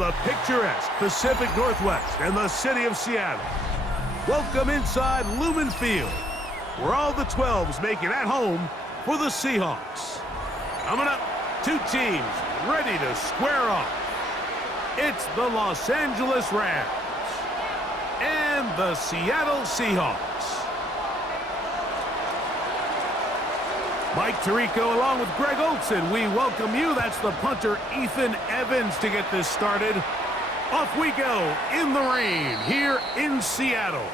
the picturesque Pacific Northwest and the city of Seattle. Welcome inside Lumen Field, where all the 12s make it at home for the Seahawks. Coming up, two teams ready to square off. It's the Los Angeles Rams and the Seattle Seahawks. Mike Tirico along with Greg Olson, we welcome you. That's the punter Ethan Evans to get this started. Off we go in the rain here in Seattle.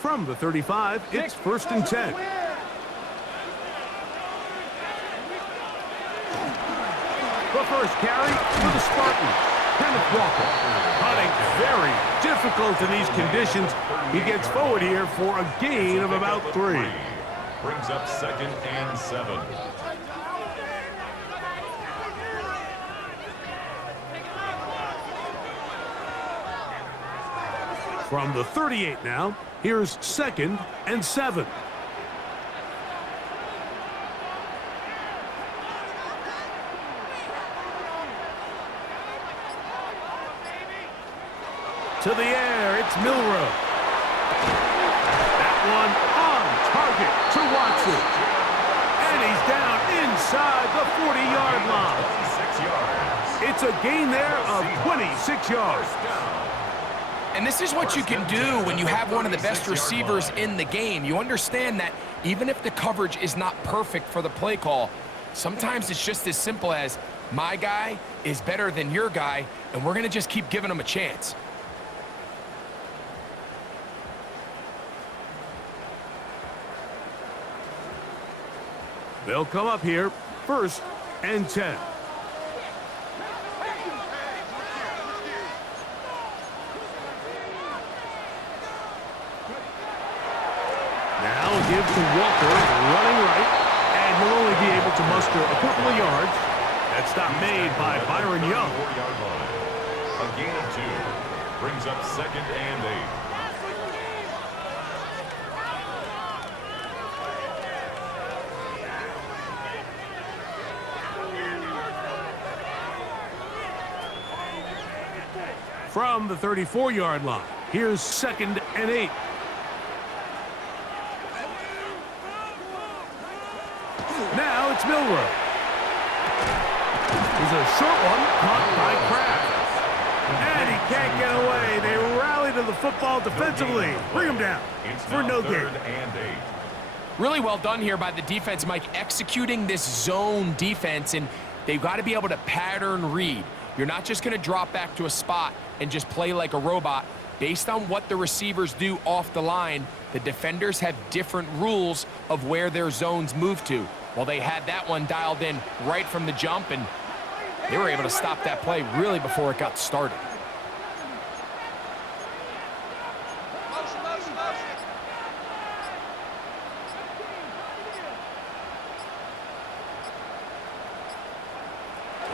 From the 35, it's 1st and 10. The first carry for the Spartans. Kenneth Walker. Hunting very difficult in these conditions. He gets forward here for a gain of about 3. Brings up 2nd and 7. From the 38 now, here's 2nd and 7. To the air, it's Milrow. That one on target to Watson. And he's down inside the 40-yard line. 26 yards. It's a gain there of 26 yards. And this is what you can do when you have one of the best receivers in the game. You understand that even if the coverage is not perfect for the play call, sometimes it's just as simple as my guy is better than your guy, and we're going to just keep giving him a chance. They'll come up here, 1st and 10. Now a give to Walker, running right, and he'll only be able to muster a couple of yards. That stop made by Byron Young. 4-yard line. A gain of 2. Brings up 2nd and 8. From the 34-yard line, here's 2nd and 8. Now it's Milrow. Here's a short one caught by Kraft. And he can't get away. They rally to the football defensively. Bring him down for no gain. 3rd and 8. Really well done here by the defense, Mike, executing this zone defense, and they've got to be able to pattern read. You're not just going to drop back to a spot and just play like a robot. Based on what the receivers do off the line, the defenders have different rules of where their zones move to. Well, they had that one dialed in right from the jump, and they were able to stop that play really before it got started.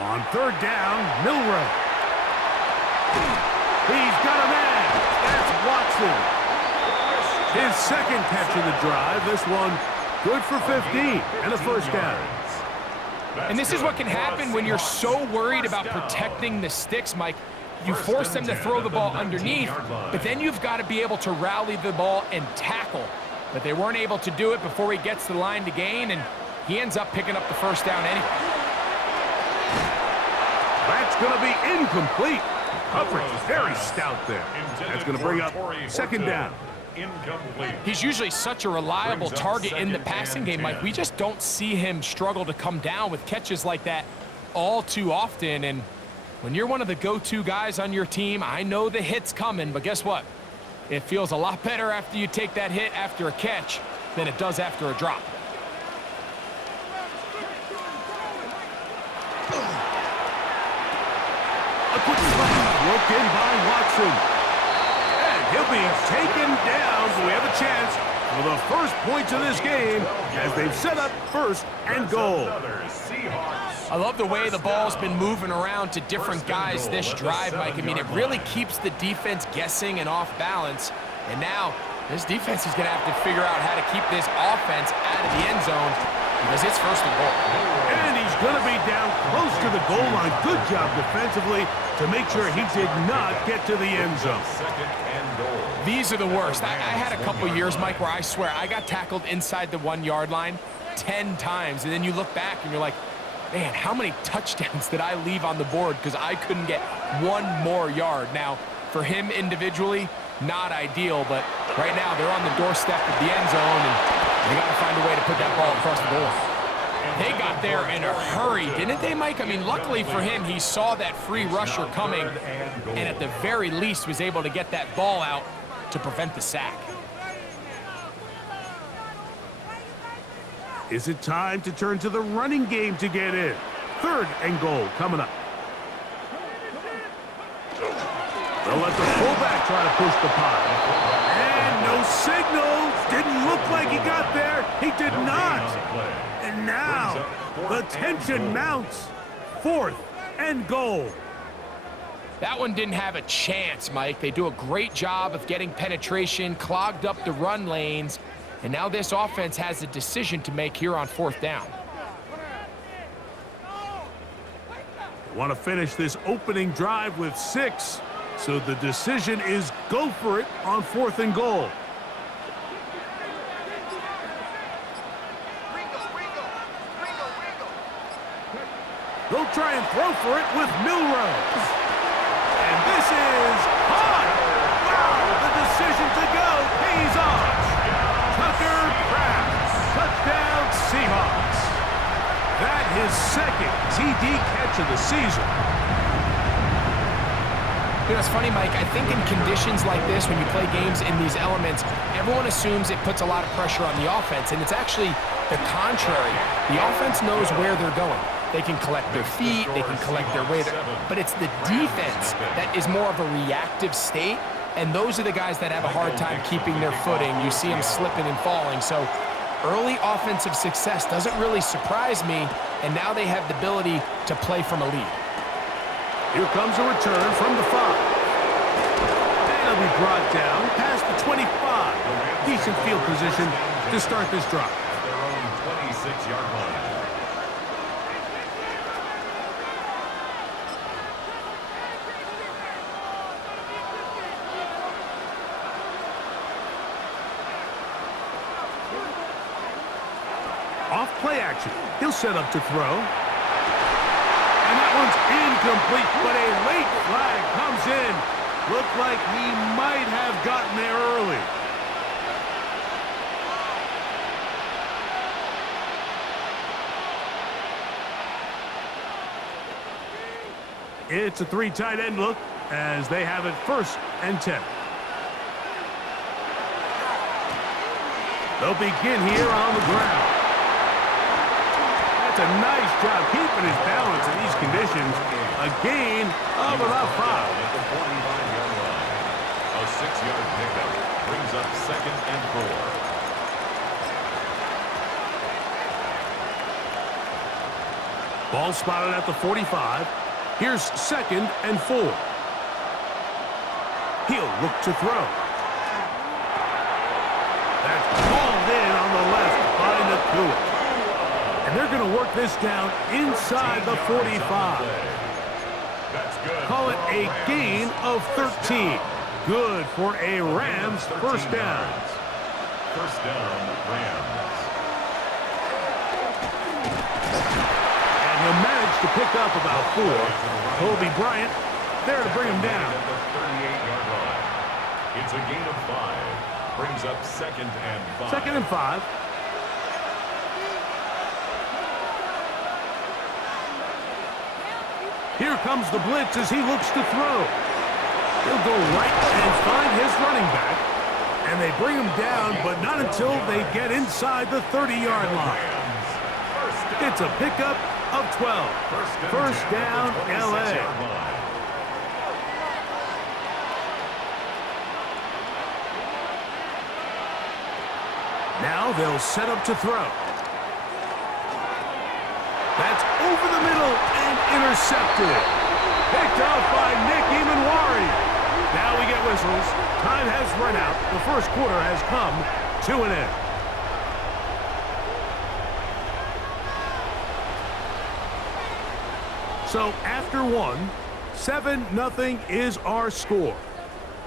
On 3rd down, Milrow. He's got a man. That's Watson. His 2nd catch of the drive. This one good for 15 and a 1st down. And this is what can happen when you're so worried about protecting the sticks, Mike. You force them to throw the ball underneath, but then you've got to be able to rally the ball and tackle. But they weren't able to do it before he gets to the line to gain, and he ends up picking up the 1st down anyway. That's going to be incomplete. Coverage very stout there. That's going to bring up 2nd down. Incomplete. He's usually such a reliable target in the passing game, Mike. We just don't see him struggle to come down with catches like that all too often. And when you're one of the go-to guys on your team, I know the hit's coming, but guess what? It feels a lot better after you take that hit after a catch than it does after a drop. A quick slap, worked in by Watson. And he'll be taken down, but we have a chance for the first points of this game as they've set up first and goal. I love the way the ball's been moving around to different guys this drive, Mike. I mean, it really keeps the defense guessing and off balance. And now this defense is going to have to figure out how to keep this offense out of the end zone because it's first and goal. And he's going to be down close to the goal line. Good job defensively to make sure he did not get to the end zone. These are the worst. I had a couple years, Mike, where I swear I got tackled inside the 1-yard line 10 times. And then you look back and you're like, man, how many touchdowns did I leave on the board because I couldn't get one more yard? Now, for him individually, not ideal, but right now they're on the doorstep of the end zone, and they got to find a way to put that ball across the goal. They got there in a hurry, didn't they, Mike? I mean, luckily for him, he saw that free rusher coming, and at the very least was able to get that ball out to prevent the sack. Is it time to turn to the running game to get in? Third and goal coming up. They'll let the fullback try to push the pile. And no signal. Didn't look like he got there. He did not. And now the tension mounts. Fourth and goal. That one didn't have a chance, Mike. They do a great job of getting penetration, clogged up the run lanes, and now this offense has a decision to make here on fourth down. They want to finish this opening drive with 6, so the decision is go for it on fourth and goal. They'll try and throw for it with Milrose. And this is hot. Wow, the decision to go pays off. Tucker Kraft, touchdown Seahawks. That his second TD catch of the season. You know, it's funny, Mike, I think in conditions like this, when you play games in these elements, everyone assumes it puts a lot of pressure on the offense, and it's actually the contrary. The offense knows where they're going. They can collect their feet, they can collect their weight, but it's the defense that is more of a reactive state, and those are the guys that have a hard time keeping their footing. You see them slipping and falling, so early offensive success doesn't really surprise me, and now they have the ability to play from a lead. Here comes a return from the 5. And it'll be brought down past the 25. Decent field position to start this drive. Their own 26-yard line. Off play action. He'll set up to throw. And that one's incomplete, but a late flag comes in. Looked like he might have gotten there early. It's a 3 tight end look as they have it first and 10. They'll begin here on the ground. That's a nice job keeping his balance in these conditions. A gain of about 5. At the 45-yard line. A 6-yard pickup brings up second and 4. Ball spotted at the 45. Here's second and 4. He'll look to throw. That's called in on the left by Nakua. And they're going to work this down inside the 45. Call it a gain of 13. Good for a Rams first down. First down, Rams. And he'll manage to pick up about 4. Kobe Bryant there to bring him down. At the 38-yard line. It's a gain of 5. Brings up second and 5. Second and 5. Here comes the blitz as he looks to throw. He'll go right and find his running back. And they bring him down, but not until they get inside the 30-yard line. It's a pickup of 12. First down, L.A. Now they'll set up to throw. That's over the middle and intercepted. Picked off by Nick Emanwari. Now we get whistles. Time has run out. The first quarter has come to an end. So after one, 7-0 is our score.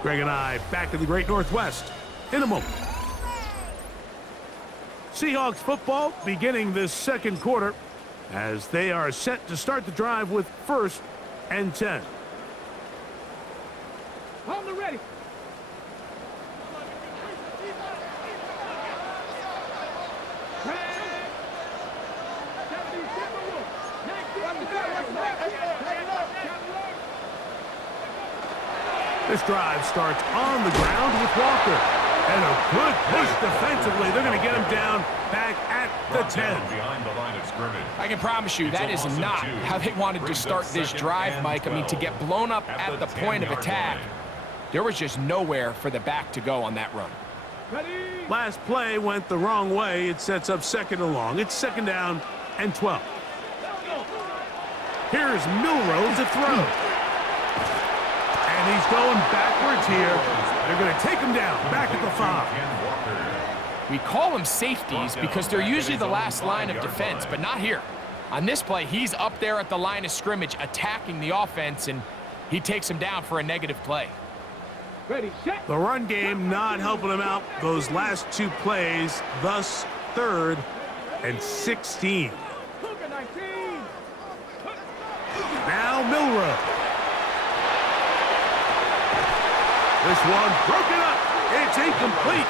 Greg and I back in the Great Northwest in a moment. Seahawks football beginning this second quarter as they are set to start the drive with 1st and 10. Hold it ready. This drive starts on the ground with Walker. And a good push defensively. They're going to get him down back at the 10. Behind the line of scrimmage. I can promise you that is not how they wanted to start this drive, Mike. I mean, to get blown up at the point of attack, there was just nowhere for the back to go on that run. Last play went the wrong way. It sets up 2nd and long. It's 2nd down and 12. Here's Milroe to throw. And he's going backwards here. They're going to take him down back at the 5. We call them safeties because they're usually the last line of defense, but not here. On this play, he's up there at the line of scrimmage attacking the offense, and he takes him down for a negative play. The run game not helping him out those last 2 plays, thus 3rd and 16. Now Milroe. This one broken up. It's incomplete.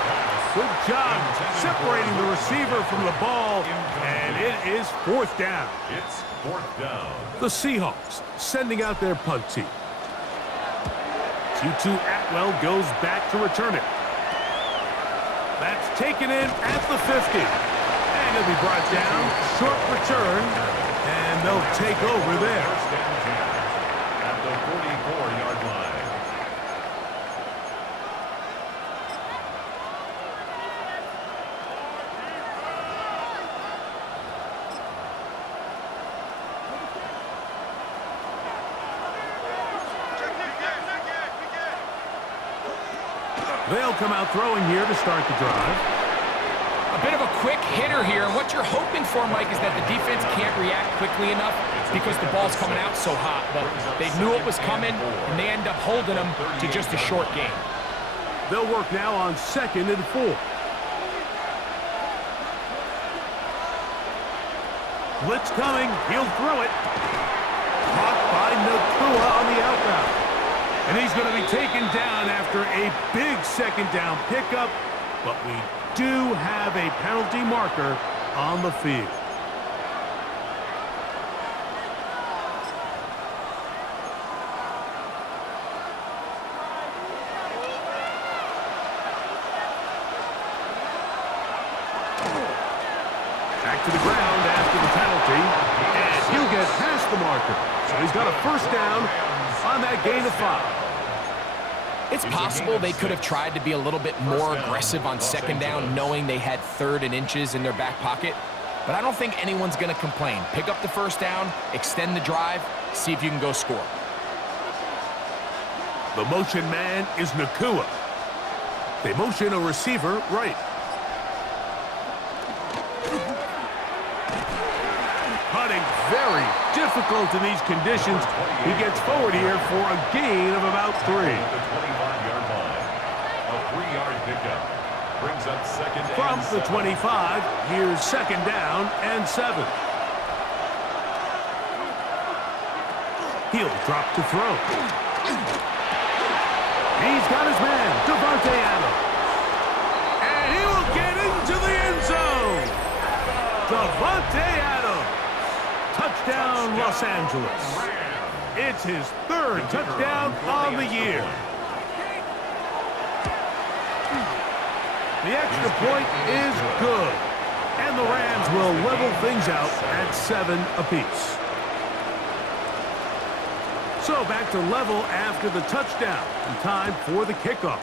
Good job separating the receiver from the ball, and it is 4th down. It's 4th down. The Seahawks sending out their punt team. Tutu Atwell goes back to return it. That's taken in at the 50. And he'll be brought down. Short return, and they'll take over there. First and 10 at the 44-yard line. They'll come out throwing here to start the drive. A bit of a quick hitter here. What you're hoping for, Mike, is that the defense can't react quickly enough because the ball's coming out so hot. But they knew it was coming, and they end up holding them to just a short game. They'll work now on 2nd and 4. Blitz coming. He'll throw it. Caught by Nakua on the outbound. And he's going to be taken down after a big 2nd down pickup. But we do have a penalty marker on the field. Back to the ground after the penalty. And he'll get past the marker. So he's got a 1st down on that gain of 5. It's possible they could have tried to be a little bit more aggressive on 2nd down, knowing they had 3rd and inches in their back pocket. But I don't think anyone's going to complain. Pick up the 1st down, extend the drive, see if you can go score. The motion man is Nakua. They motion a receiver right. Cutting very difficult in these conditions. He gets forward here for a gain of about 3. At the 25-yard line. A 3-yard pickup. Brings up 2nd From and the 7. 25, here's 2nd down and 7. He'll drop to throw. He's got his man, Devontae Adams. And he will get into the end zone. Devontae Adams. Touchdown, Los Angeles. It's his 3rd touchdown on the year. The extra point is good. And the Rams will level things out at 7 apiece. So back to level after the touchdown. And time for the kickoff.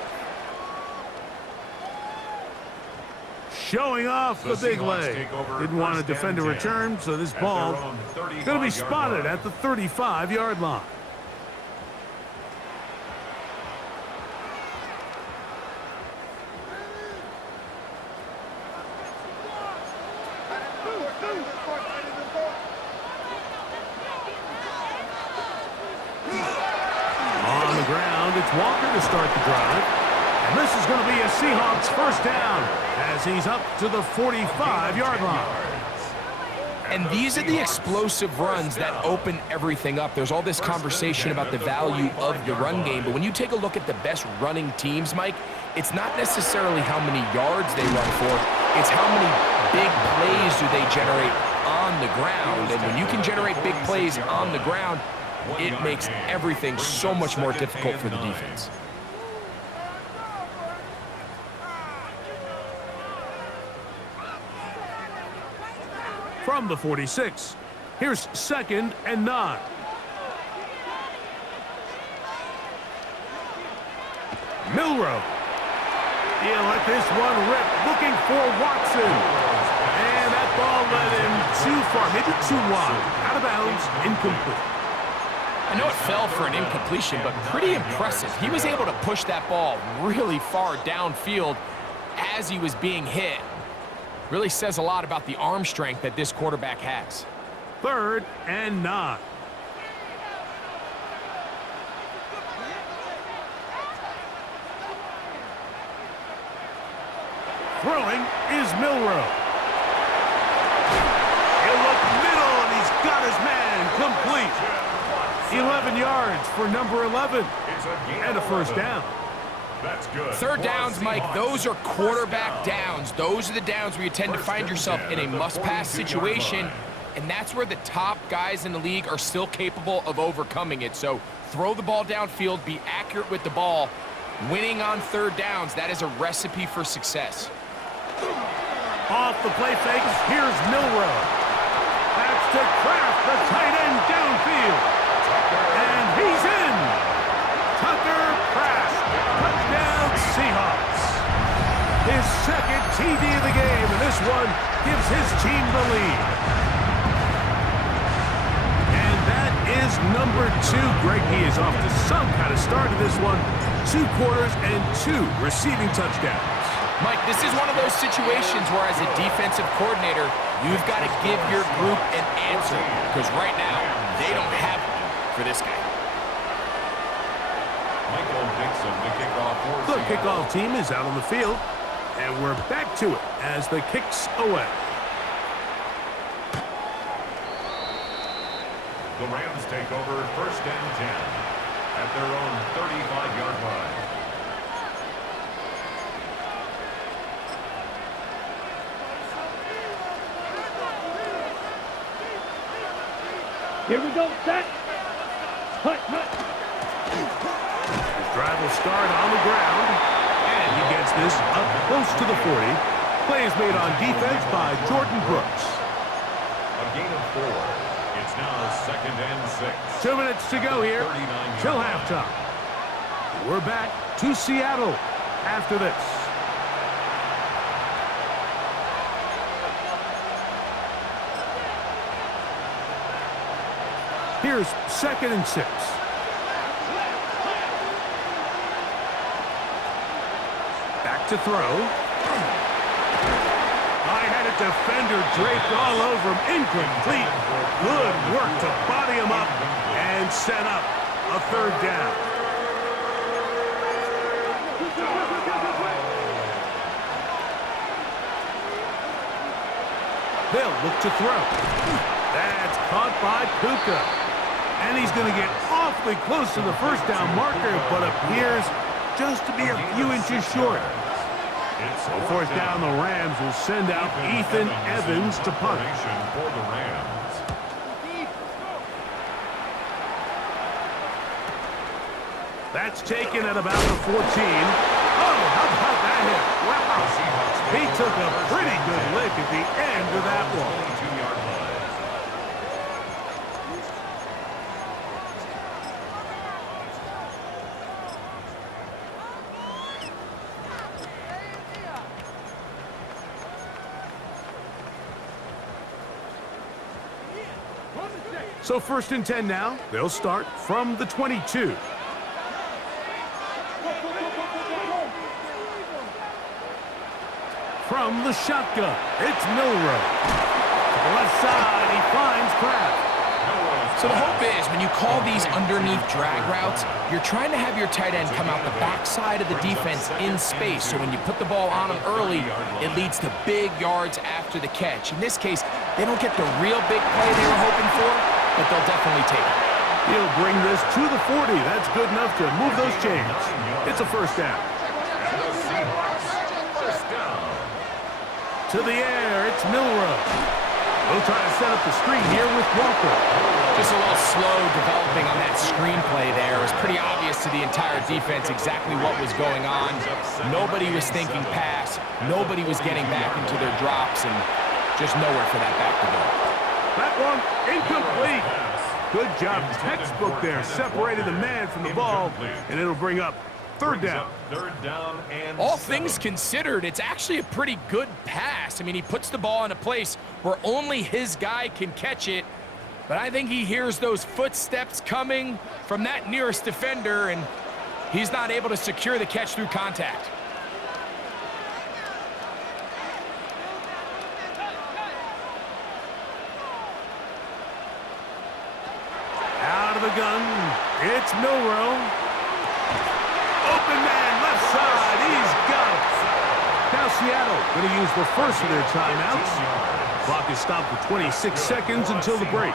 showing off the big leg. Didn't want to defend a return, so this ball going to be spotted at the 35-yard line. On the ground, it's Walker to start the drive. And this is going to be a Seahawks first down as he's up to the 45-yard line. And these are the explosive runs that open everything up. There's all this conversation about the value of the run game, but when you take a look at the best running teams, Mike, it's not necessarily how many yards they run for, it's how many big plays do they generate on the ground. And when you can generate big plays on the ground, it makes everything so much more difficult for the defense. From the 46, here's 2nd and 9. Milroe. He'll let this one rip, looking for Watson. And that ball led him too far, maybe too wide. Out of bounds, incomplete. I know it fell for an incompletion, but pretty impressive. He was able to push that ball really far downfield as he was being hit. Really says a lot about the arm strength that this quarterback has. 3rd and 9. Throwing is Milroe. He'll look middle, and he's got his man complete. 11 yards for number 11. And a first down. That's good. Third downs, Mike, those are quarterback downs. Those are the downs where you tend to find yourself in a must-pass situation, and that's where the top guys in the league are still capable of overcoming it. So throw the ball downfield, be accurate with the ball. Winning on third downs, that is a recipe for success. Off the play fake, here's Milroe. That's to Kraft, the tight end downfield. And he's in. Tucker Kraft, touchdown Seahawks. His 2nd TD of the game, and this one gives his team the lead. And that is number 2. Greg, he is off to some kind of start in this one. 2 quarters and 2 receiving touchdowns. Mike, this is one of those situations where as a defensive coordinator, you've got to give your group an answer, because right now, they don't have one for this guy. The kickoff team is out on the field, and we're back to it as the kick's away. The Rams take over 1st and 10 at their own 35-yard line. Here we go, set. Hut. Drive will start on the ground, and he gets this up close to the 40. Play is made on defense by Jordan Brooks. A gain of 4. It's now 2nd and 6. 2 minutes to go here till halftime. We're back to Seattle after this. Here's 2nd and 6. Back to throw. I had a defender draped all over him. Incomplete. Good work to body him up and set up a 3rd down. They'll look to throw. That's caught by Puka. And he's going to get awfully close to the first down marker, but appears just to be a few inches short. So 4th down, the Rams will send out Ethan Evans to punt. For the Rams. That's taken at about the 14. Oh, how about that hit? Wow. He took a pretty good lick at the end of that one. 22-yard line. So 1st and 10 now. They'll start from the 22. From the shotgun, it's Milrow. To the left side, he finds Kraft. So the hope is when you call these underneath drag routes, you're trying to have your tight end come out the backside of the defense in space. So when you put the ball on him early, it leads to big yards after the catch. In this case, they don't get the real big play they were hoping for, but they'll definitely take it. He'll bring this to the 40. That's good enough to move those chains. It's a 1st down. To the air, it's Milrow. They'll try to set up the screen here with Walker. Just a little slow developing on that screenplay there. It was pretty obvious to the entire defense exactly what was going on. Nobody was thinking pass. Nobody was getting back into their drops, and just nowhere for that back to go. That one incomplete. Good job. Textbook there. Separated the man from the ball, and it'll bring up 3rd down. 3rd down and All 7. things considered, it's actually a pretty good pass. I mean, he puts the ball in a place where only his guy can catch it, but I think he hears those footsteps coming from that nearest defender, and he's not able to secure the catch through contact. Out of the gun, it's Milrow. Open man, left side, he's got it. Now Seattle going to use the first of their timeouts. Clock is stopped with 26 seconds until the break.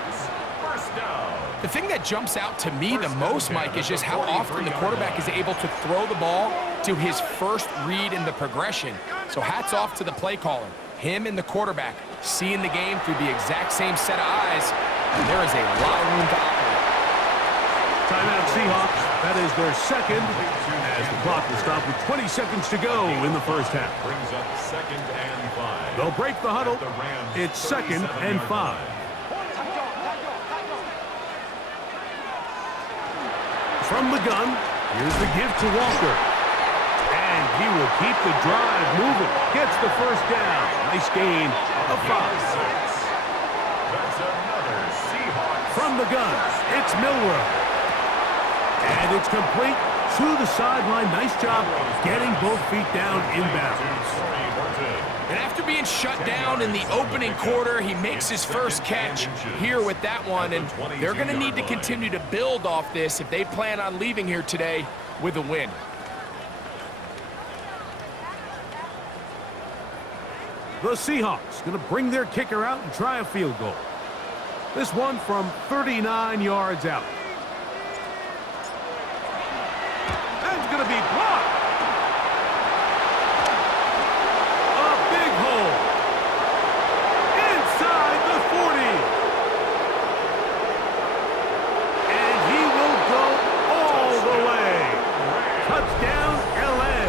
The thing that jumps out to me the most, Mike, is just how often the quarterback is able to throw the ball to his first read in the progression. So hats off to the play caller. Him and the quarterback seeing the game through the exact same set of eyes, and there is a lot of room to operate. Timeout Seahawks. That is their second, as the clock will stop with 20 seconds to go in the 1st half. Brings up 2nd and 5. They'll break the huddle. It's 2nd and 5. From the gun, here's the give to Walker. And he will keep the drive moving. Gets the 1st down. Nice gain of 5. That's another Seahawks. From the gun, it's Milrow. And it's complete to the sideline. Nice job getting both feet down inbounds. And after being shut down in the opening quarter, he makes his first catch here with that one, and they're going to need to continue to build off this if they plan on leaving here today with a win. The Seahawks going to bring their kicker out and try a field goal. This one from 39 yards out. That's going to be blocked. A big hole. Inside the 40. And he will go all the way. Touchdown, LA.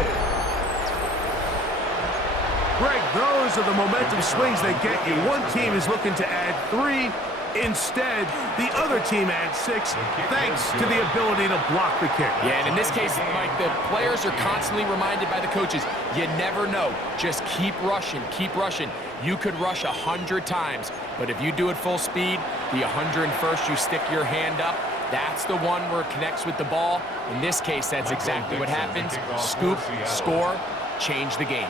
Greg, those are the momentum swings that get you. One team is looking to add 3. Instead, the other team adds 6, thanks to the ability to block the kick. Yeah, and in this case, Mike, the players are constantly reminded by the coaches, you never know. Just keep rushing, keep rushing. You could rush 100 times, but if you do it full speed, the 101st, you stick your hand up. That's the one where it connects with the ball. In this case, that's exactly what happens. Scoop, score, change the game.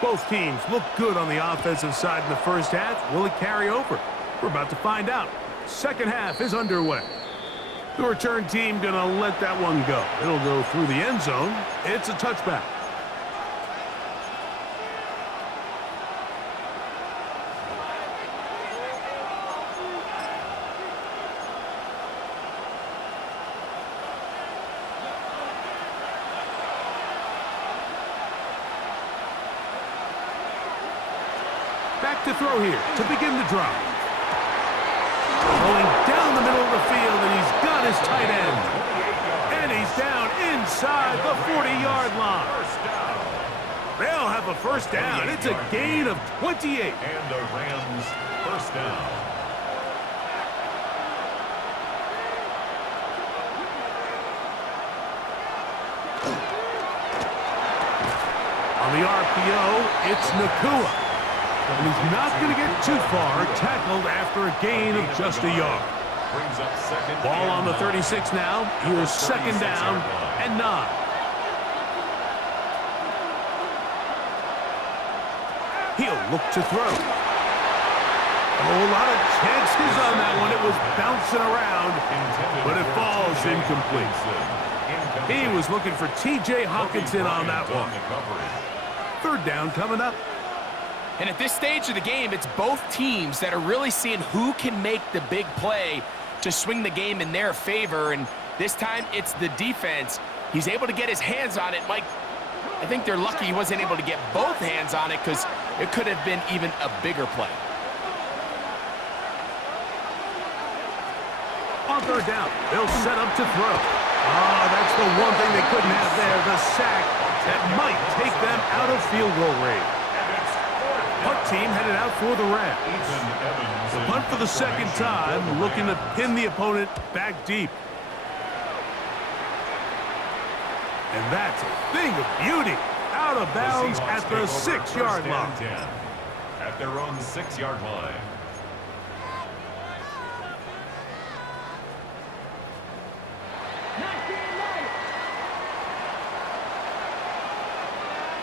Both teams look good on the offensive side in the first half. Will it carry over? We're about to find out. Second half is underway. The return team gonna let that one go. It'll go through the end zone. It's a touchback. Back to throw here to begin the drive. Going down the middle of the field, and he's got his tight end. And he's down inside the 40-yard line. They'll have a first down. It's a gain of 28. And the Rams first down. On the RPO, it's Nakua. And he's not going to get too far, tackled after a gain of just a yard. brings up second. Ball on the 36 now. Here's second down and 9. He'll look to throw. Oh, a lot of chances on that one. It was bouncing around, but it falls incomplete. He was looking for T.J. Hawkinson on that one. Third down coming up. And at this stage of the game, it's both teams that are really seeing who can make the big play to swing the game in their favor. And this time, it's the defense. He's able to get his hands on it. Mike, I think they're lucky he wasn't able to get both hands on it because it could have been even a bigger play. On third down, they'll set up to throw. That's the one thing they couldn't have there, the sack that might take them out of field goal range. Punt team headed out for the Rams. The punt for the second time, looking to pin the opponent back deep. And that's a thing of beauty. Out of bounds at the 6-yard line. At their own 6-yard line.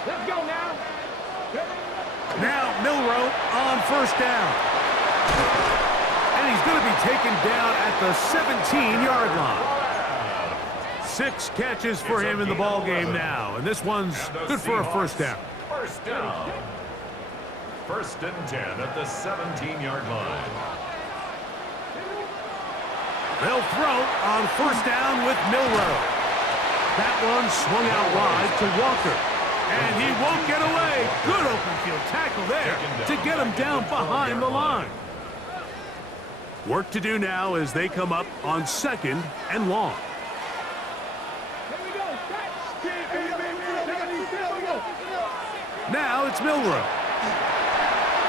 Let's go now. Now Milroe on first down. And he's going to be taken down at the 17-yard line. 6 catches for him in the ball game now. And this one's good for a first down. First down. First and 10 at the 17-yard line. They'll throw on first down with Milroe. That one swung out wide to Walker. And he won't get away. Good open field tackle there to get him down behind the line. Work to do now as they come up on second and long. Now it's Milroe.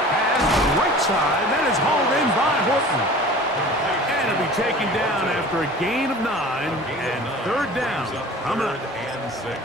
Pass right side. That is hauled in by Horton. And it'll be taken down after a gain of 9 and third down. Coming up. And 6.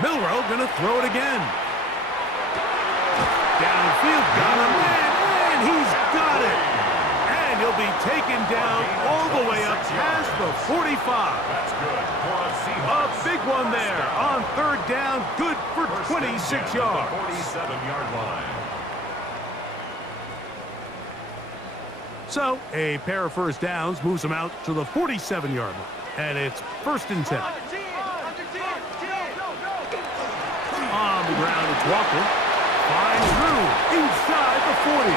Milroe gonna throw it again. Downfield, got him, and he's got it. And he'll be taken down all the way up past the 45. That's good for a Seahawks. A big one there on third down, good for 26 yards. 47-yard line. So a pair of first downs moves them out to the 47-yard line. And it's first and 10. On the ground, it's Walker. Finds room inside the 40.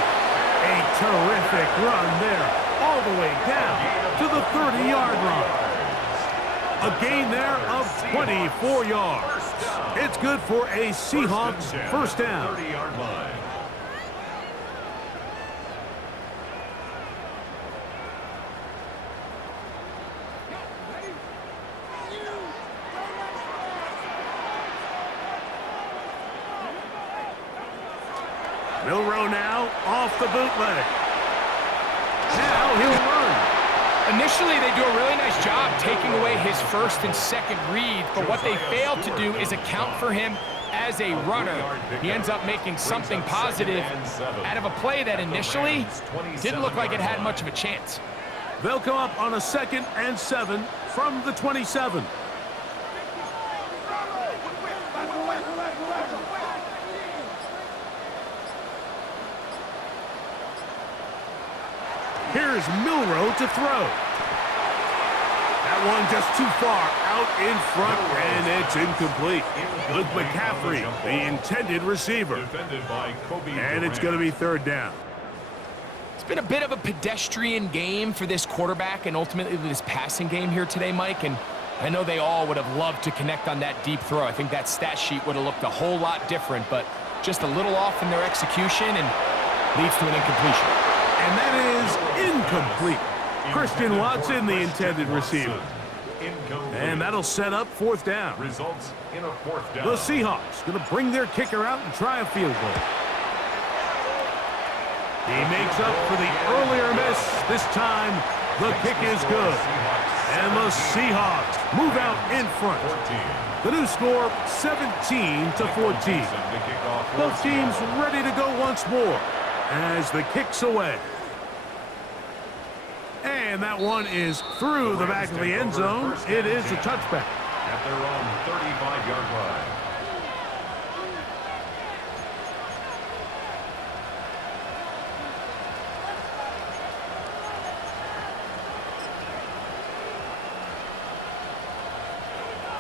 A terrific run there, all the way down to the 30-yard line. A gain there of 24 yards. It's good for a Seahawks first down. 30-yard line. Milroe now off the bootleg. Now he'll run. Initially, they do a really nice job taking away his first and second read, but what they failed to do is account for him as a runner. He ends up making something positive out of a play that initially didn't look like it had much of a chance. They'll come up on a 2nd and 7 from the 27. Here's Milroe to throw. That one just too far out in front, and it's incomplete. With McCaffrey, the intended receiver. And it's going to be third down. It's been a bit of a pedestrian game for this quarterback and ultimately this passing game here today, Mike. And I know they all would have loved to connect on that deep throw. I think that stat sheet would have looked a whole lot different, but just a little off in their execution and leads to an incompletion. And that is incomplete. Christian Watson, the intended receiver. Incomplete. And that'll set up fourth down. Results in a fourth down. The Seahawks going to bring their kicker out and try a field goal. He makes up for the earlier miss. This time, the kick is good. And the Seahawks move out in front. The new score, 17-14. Both teams ready to go once more as the kick's away. And that one is through the back of the end zone. It is a touchback. At their own 35-yard line.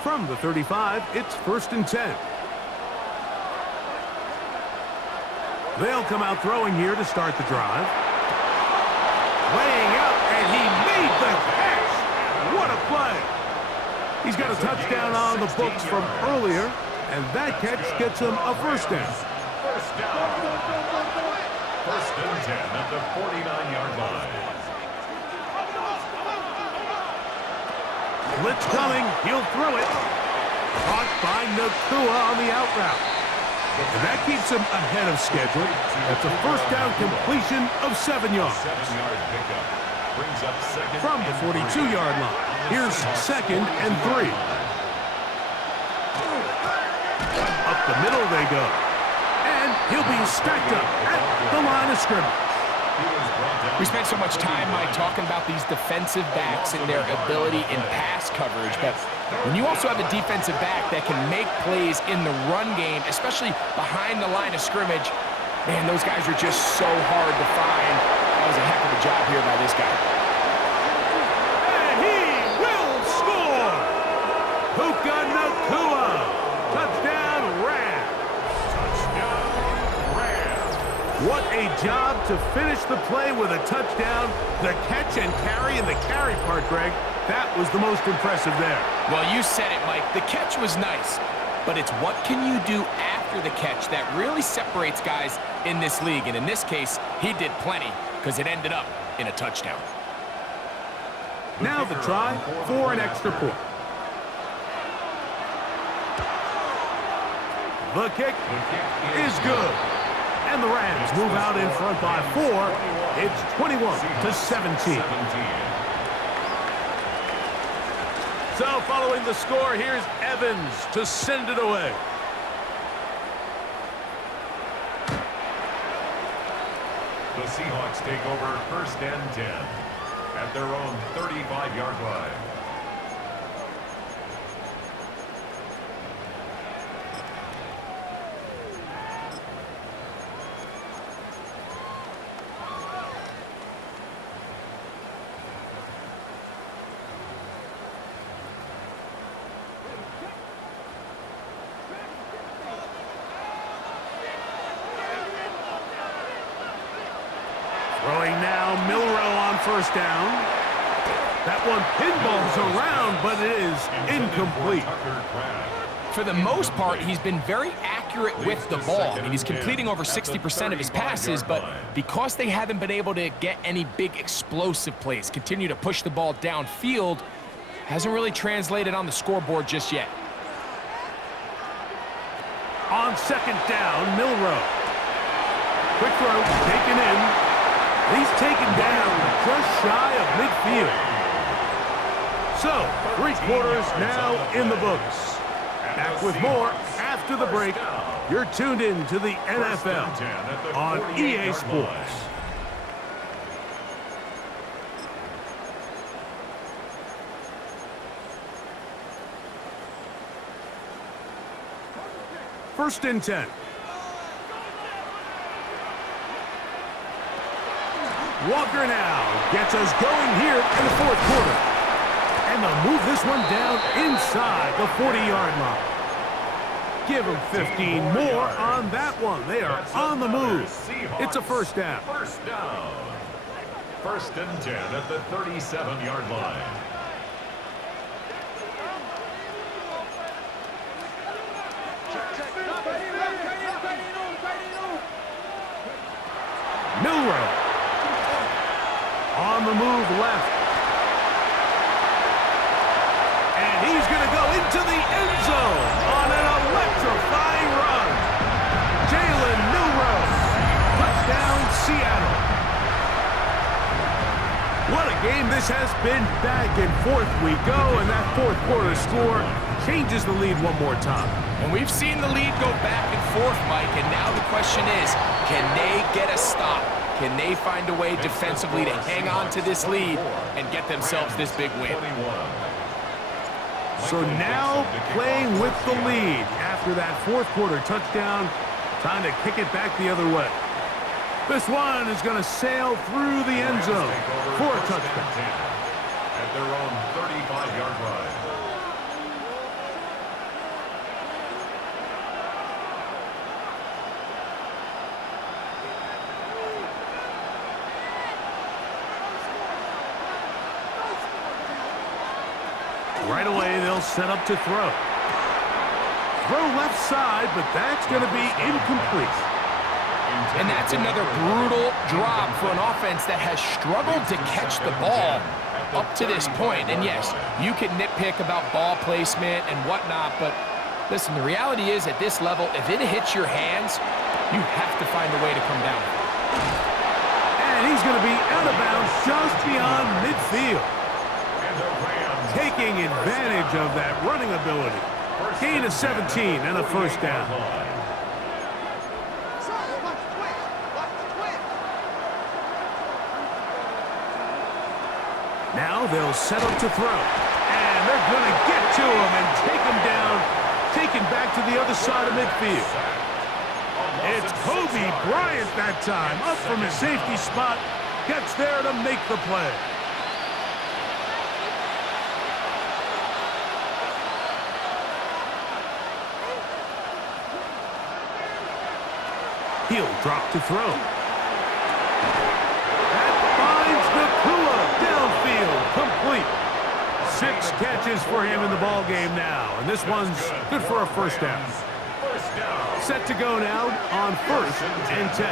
From the 35, it's 1st and 10. They'll come out throwing here to start the drive. Laying out, and he made the catch. What a play. He's got a touchdown on the books from earlier, and that catch gets him a first down. First down. 1st and 10 at the 49-yard line. Blitz coming. He'll throw it. Caught by Nakua on the out route. And that keeps him ahead of schedule. That's a first down completion of 7 yards. 7-yard pickup. Brings up second From the 42-yard line, here's 2nd and 3. Up the middle they go. And he'll be stacked up at the line of scrimmage. We spent so much time, Mike, talking about these defensive backs and their ability in pass coverage, but when you also have a defensive back that can make plays in the run game, especially behind the line of scrimmage, man, those guys are just so hard to find. That was a heck of a job here by this guy. And he will score! Puka Nakua! Touchdown, Rams! What a job to finish the play with a touchdown. The catch and carry, and the carry part, Greg, that was the most impressive there. Well, you said it, Mike. The catch was nice, but it's what can you do after the catch that really separates guys in this league. And in this case, he did plenty because it ended up in a touchdown. Now the try for an extra point. The kick is good. And the Rams move out in front by 4. It's 21-17. So following the score, here's Evans to send it away. The Seahawks take over 1st and 10 at their own 35-yard line. Throwing now, Milrow on 1st down. That one pinballs around, but it is incomplete. For the most part, he's been very accurate with the ball. I mean, he's completing over 60% of his passes, but because they haven't been able to get any big explosive plays, continue to push the ball downfield, hasn't really translated on the scoreboard just yet. On 2nd down, Milrow. Quick throw, taken in. He's taken down just shy of midfield. So, 3 quarters now in the books. Back with more after the break. You're tuned in to the NFL on EA Sports. First and 10. Walker now gets us going here in the 4th quarter. And they'll move this one down inside the 40-yard line. Give them 15 more on that one. They are on the move. It's a first down. First down. 1st and 10 at the 37-yard line. Milrow. On the move left. to the end zone on an electrifying run. Jalen Milroe. Touchdown, Seattle. What a game this has been. Back and forth we go, and that fourth quarter score changes the lead one more time. And we've seen the lead go back and forth, Mike, and now the question is, can they get a stop? Can they find a way defensively to hang on to this lead and get themselves this big win? So now playing with the lead after that fourth quarter touchdown, time to kick it back the other way. This one is going to sail through the end zone for a touchdown. At their own 35-yard line. Right away, they'll set up to throw. Throw left side, but that's going to be incomplete. And that's another brutal drop for an offense that has struggled to catch the ball up to this point. And yes, you can nitpick about ball placement and whatnot, but listen, the reality is at this level, if it hits your hands, you have to find a way to come down. And he's going to be out of bounds just beyond midfield. Taking advantage of that running ability. Gain of 17 and a first down. Now they'll set up to throw. And they're going to get to him and take him down. Taken back to the other side of midfield. It's Kobe Bryant that time. Up from his safety spot. Gets there to make the play. He'll drop to throw. That finds Nakua downfield, complete. 6 catches for him in the ball game now, and this one's good for a first down. Set to go now on 1st and 10.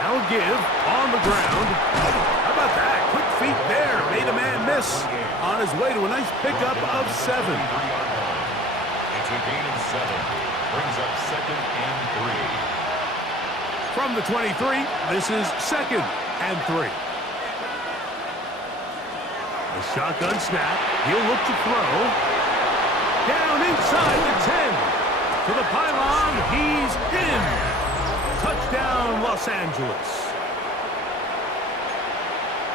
Now give on the ground. How about that? Quick feet there, made a man miss on his way to a nice pickup of 7. It's a gain of 7. Brings up 2nd and 3. From the 23, this is 2nd and 3. A shotgun snap. He'll look to throw. Down inside the 10. To the pylon. He's in. Touchdown, Los Angeles.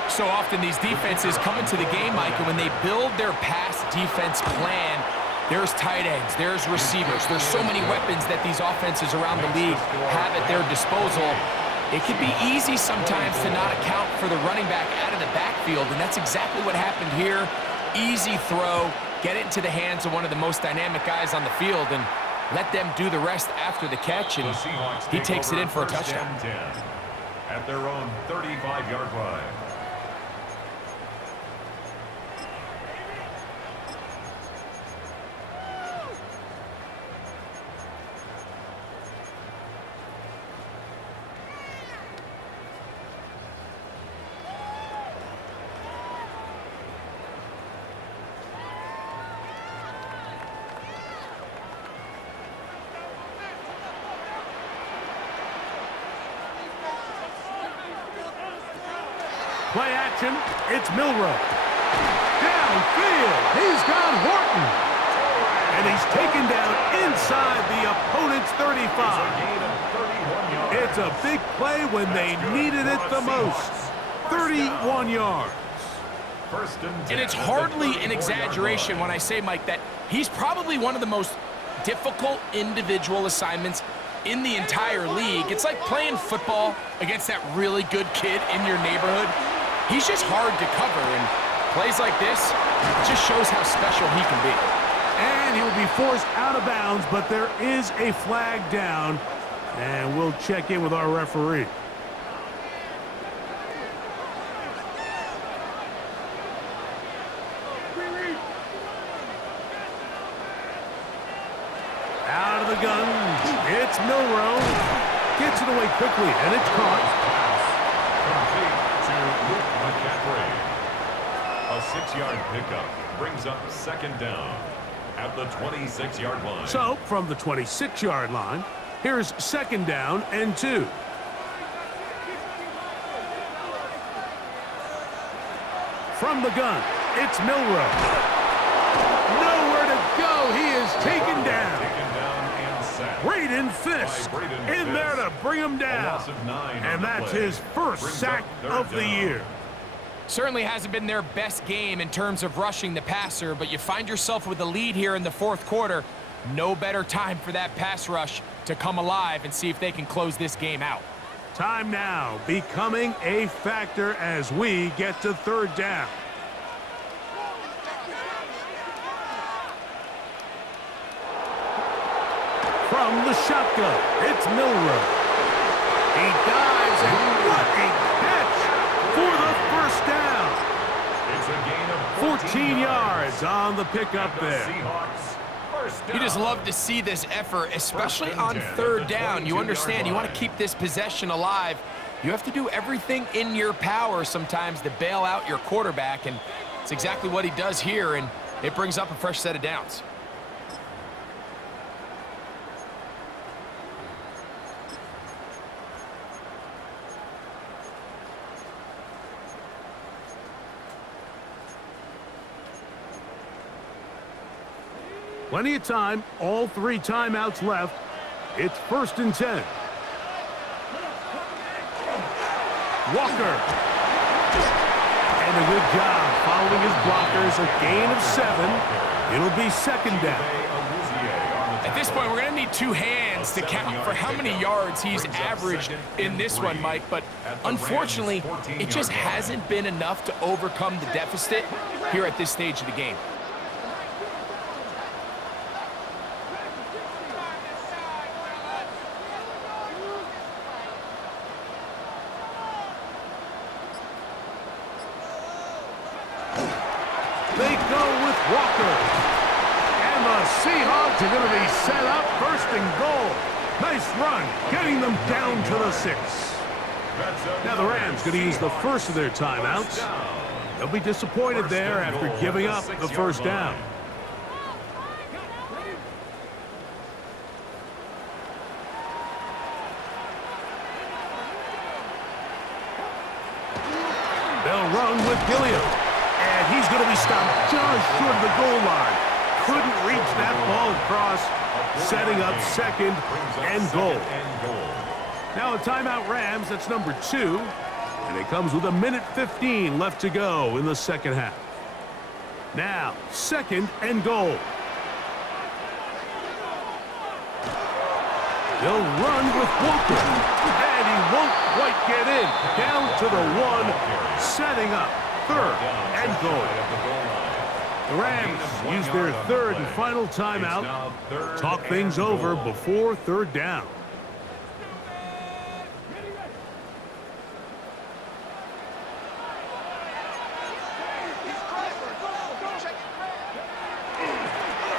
So often these defenses come into the game, Mike, and when they build their pass defense plan, there's tight ends, there's receivers, there's so many weapons that these offenses around the league have at their disposal. It can be easy sometimes to not account for the running back out of the backfield, and that's exactly what happened here. Easy throw, get it into the hands of one of the most dynamic guys on the field, and let them do the rest after the catch, and he takes it in for a touchdown. At their own 35-yard line. Play action, it's Milroe. Downfield, he's got Horton. And he's taken down inside the opponent's 35. It's a big play when they needed it the most. 31 yards. And it's hardly an exaggeration when I say, Mike, that he's probably one of the most difficult individual assignments in the entire league. It's like playing football against that really good kid in your neighborhood. He's just hard to cover, and plays like this, it just shows how special he can be. And he will be forced out of bounds, but there is a flag down, and we'll check in with our referee. Out of the gun, it's Milroe. Gets it away quickly, and it's caught. Complete to Luke McCaffrey. A 6-yard pickup brings up second down at the 26-yard line. So, from the 26-yard line, here's second down and 2. From the gun, it's Milroe. Nowhere to go. He is taken down. And sacked. Braden Fisk in there to bring him down. And that's his first sack of the year. Certainly hasn't been their best game in terms of rushing the passer, but you find yourself with a lead here in the fourth quarter. No better time for that pass rush to come alive and see if they can close this game out. Time now becoming a factor as we get to third down. From the shotgun, it's Milroe. He dives, and what a catch for the first down. It's a gain of 14 yards on the pickup there. Seahawks first down. You just love to see this effort, especially on third down. You understand, you want to keep this possession alive. You have to do everything in your power sometimes to bail out your quarterback, and it's exactly what he does here, and it brings up a fresh set of downs. Plenty of time, all 3 timeouts left. It's 1st and 10. Walker. And a good job following his blockers, a gain of 7. It'll be second down. At this point, we're going to need 2 hands to count for how many yards he's averaged in this one, Mike. But unfortunately, it just hasn't been enough to overcome the deficit here at this stage of the game. They go with Walker. And the Seahawks are going to be set up 1st and goal. Nice run, getting them down to the 6. Now the Rams going to use the first of their timeouts. They'll be disappointed there after giving up the first down. They'll run with Gilliam. And he's going to be stopped just short of the goal line. Couldn't reach that ball across, setting up 2nd and goal. Now a timeout Rams, that's number 2. And it comes with 1:15 left to go in the second half. Now, 2nd and goal. They'll run with Walker. And he won't quite get in. Down to the 1, setting up 3rd and goal. The Rams use their 3rd and final timeout. Talk things over before 3rd down.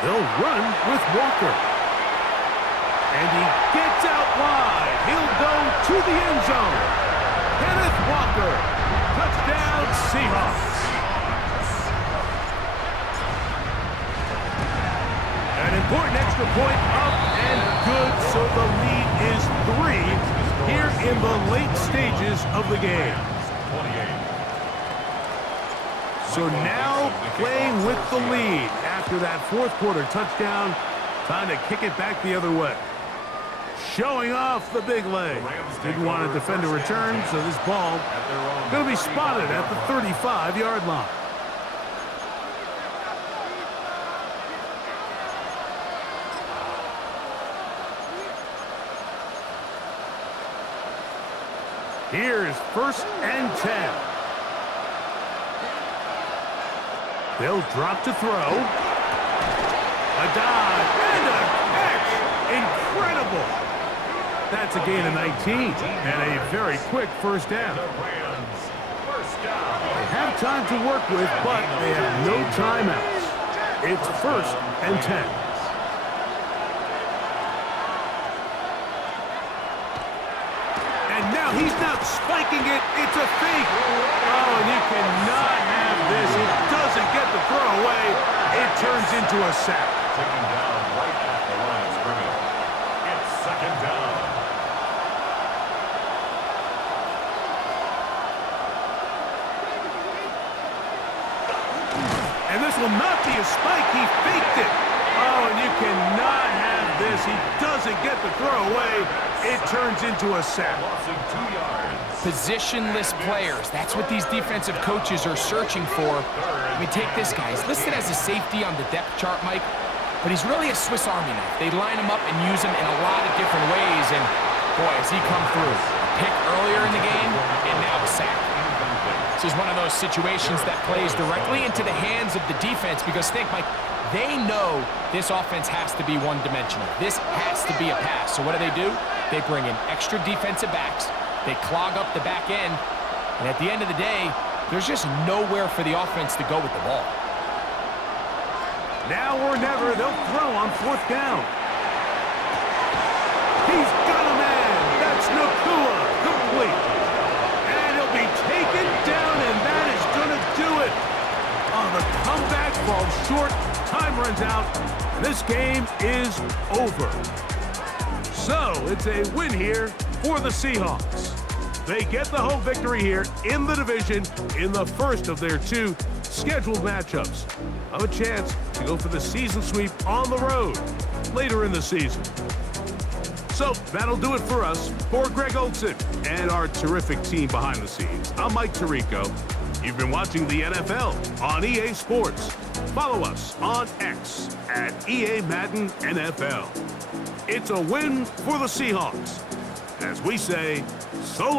They'll run with Walker. And he gets out wide. He'll go to the end zone. Kenneth Walker. Touchdown, Seahawks. An important extra point up and good, so the lead is 3 here in the late stages of the game. So now playing with the lead after that 4th quarter touchdown, time to kick it back the other way. Showing off the big leg. Didn't want to defend a return, so this ball going to be spotted at the 35-yard line. Here's 1st and 10. They'll drop to throw. A dive and a catch. Incredible. That's a gain of 19 and a very quick first down. They have time to work with, but they have no timeouts. It's 1st and 10. And now he's not spiking it. It's a fake. Oh, and you cannot have this. It doesn't throw away. It turns into a sack. Taken down right at the line of scrimmage. It's second down. And this will not be a spike. He faked it. Oh, and you cannot have this. He doesn't get the throw away. It turns into a sack. Loss of 2 yards. Positionless players. That's what these defensive coaches are searching for. I mean, take this guy. He's listed as a safety on the depth chart, Mike, but he's really a Swiss Army knife. They line him up and use him in a lot of different ways, and boy, has he come through. A pick earlier in the game, and now a sack. This is one of those situations that plays directly into the hands of the defense because think, Mike, they know this offense has to be one-dimensional. This has to be a pass. So what do? They bring in extra defensive backs. They clog up the back end. And at the end of the day, there's just nowhere for the offense to go with the ball. Now or never, they'll throw on 4th down. He's got a man. That's Nakua. Complete. And he'll be taken down, and that is going to do it. Oh, the comeback falls short. Time runs out. This game is over. So, it's a win here for the Seahawks. They get the home victory here in the division in the first of their 2 scheduled matchups. Have a chance to go for the season sweep on the road later in the season. So, that'll do it for us. For Greg Olson and our terrific team behind the scenes, I'm Mike Tirico. You've been watching the NFL on EA Sports. Follow us on X at EA Madden NFL. It's a win for the Seahawks. As we say, so long.